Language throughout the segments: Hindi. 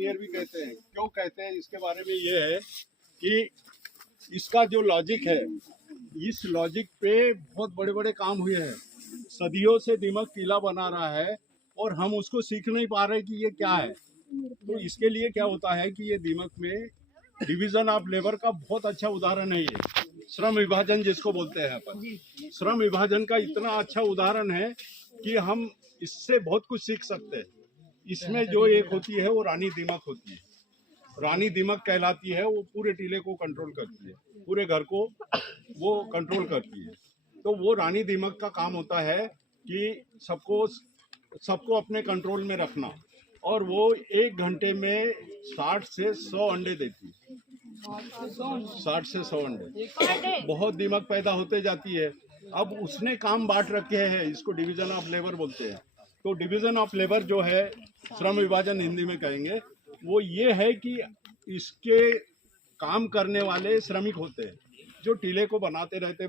इंजीनियर भी कहते हैं। क्यों कहते हैं इसके बारे में ये है कि इसका जो लॉजिक है, इस लॉजिक पे बहुत बड़े बड़े काम हुए हैं। सदियों से दिमाग किला बना रहा है और हम उसको सीख नहीं पा रहे कि ये क्या है। तो इसके लिए क्या होता है कि ये दिमाग में डिवीजन ऑफ लेबर का बहुत अच्छा उदाहरण है। ये श्रम विभाजन जिसको बोलते हैं अपन, श्रम विभाजन का इतना अच्छा उदाहरण है कि हम इससे बहुत कुछ सीख सकते हैं। इसमें जो एक होती है वो रानी दिमाग होती है। रानी दिमाग कहलाती है, वो पूरे टीले को कंट्रोल करती है, पूरे घर को वो कंट्रोल करती है। तो वो रानी दिमाग का काम होता है कि सबको अपने कंट्रोल में रखना, और वो 1 घंटे में 60 से 100 अंडे देती है। 60 से 100 अंडे, बहुत दिमाग पैदा होते जाती है। अब उसने काम बांट रखे हैं, इसको डिवीजन ऑफ लेबर बोलते हैं। तो डिवीजन ऑफ लेबर जो है, श्रम विभाजन हिंदी में कहेंगे, वो ये है कि इसके काम करने वाले श्रमिक होते हैं जो टीले को बनाते रहते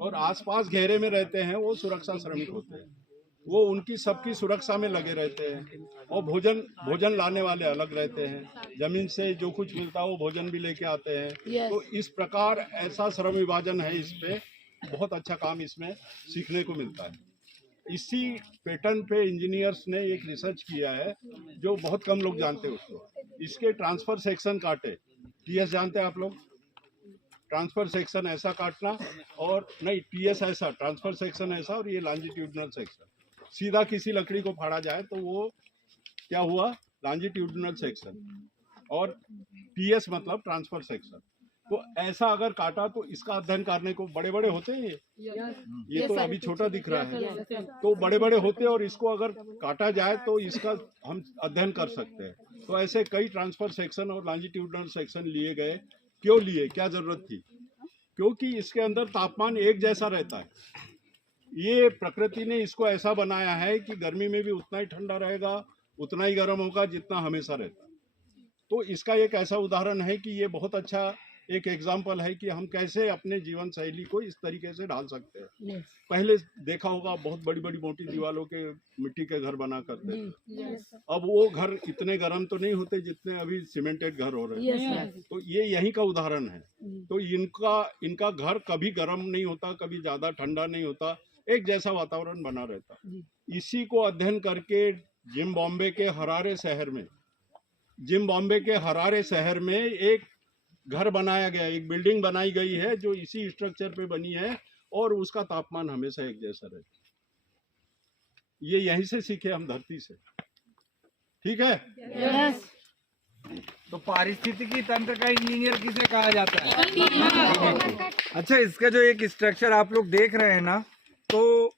और आसपास घेरे में रहते हैं, वो सुरक्षा श्रमिक होते हैं। वो उनकी सबकी सुरक्षा में लगे रहते हैं। और भोजन लाने वाले अलग रहते हैं, जमीन से जो कुछ मिलता है वो भोजन भी लेके आते हैं। तो इस प्रकार ऐसा श्रम विभाजन है, इस पे बहुत अच्छा काम इसमें सीखने को मिलता है। इसी पैटर्न पे इंजीनियर्स ने एक रिसर्च किया है जो बहुत कम लोग जानते हैं उसको। इसके ट्रांसफर सेक्शन काटे, टीएस जानते हैं आप लोग? ट्रांसफर सेक्शन ऐसा काटना, और नहीं टीएस ऐसा, ट्रांसफर सेक्शन ऐसा, और ये लॉन्जिट्यूडनल सेक्शन। सीधा किसी लकड़ी को फाड़ा जाए तो वो क्या हुआ, लॉन्जिट्यूडनल सेक्शन, और टीएस मतलब ट्रांसफर सेक्शन। तो ऐसा अगर काटा तो इसका अध्ययन करने को, बड़े बड़े होते हैं ये तो अभी छोटा दिख रहा है, तो बड़े बड़े होते हैं, और इसको अगर काटा जाए तो इसका हम अध्ययन कर सकते हैं। तो ऐसे कई ट्रांसफर सेक्शन और लॉन्जिट्यूडनल सेक्शन लिए गए। क्यों लिए, क्या जरूरत थी? क्योंकि इसके अंदर तापमान एक जैसा रहता है। ये प्रकृति ने इसको ऐसा बनाया है कि गर्मी में भी उतना ही ठंडा रहेगा, उतना ही गर्म होगा जितना हमेशा रहता है। तो इसका एक ऐसा उदाहरण है कि ये बहुत अच्छा एक एग्जाम्पल है कि हम कैसे अपने जीवन शैली को इस तरीके से ढाल सकते हैं। पहले देखा होगा बहुत बड़ी बड़ी मोटी दीवारों के मिट्टी के घर बना करते थे। अब वो घर इतने गर्म तो नहीं होते जितने अभी सीमेंटेड घर हो रहे हैं। तो ये यही का उदाहरण है। तो इनका घर कभी गर्म नहीं होता, कभी ज्यादा ठंडा नहीं होता, एक जैसा वातावरण बना रहता। इसी को अध्ययन करके जिम्बाब्वे के हरारे शहर में एक घर बनाया गया, एक बिल्डिंग बनाई गई है जो इसी स्ट्रक्चर पे बनी है, और उसका तापमान हमेशा एक जैसा रहता है। ये यहीं से सीखे हम, धरती से। ठीक है? यस। तो पारिस्थितिकी तंत्र का इंजीनियर किसे कहा जाता है? अच्छा, इसका जो एक स्ट्रक्चर आप लोग देख रहे हैं ना, तो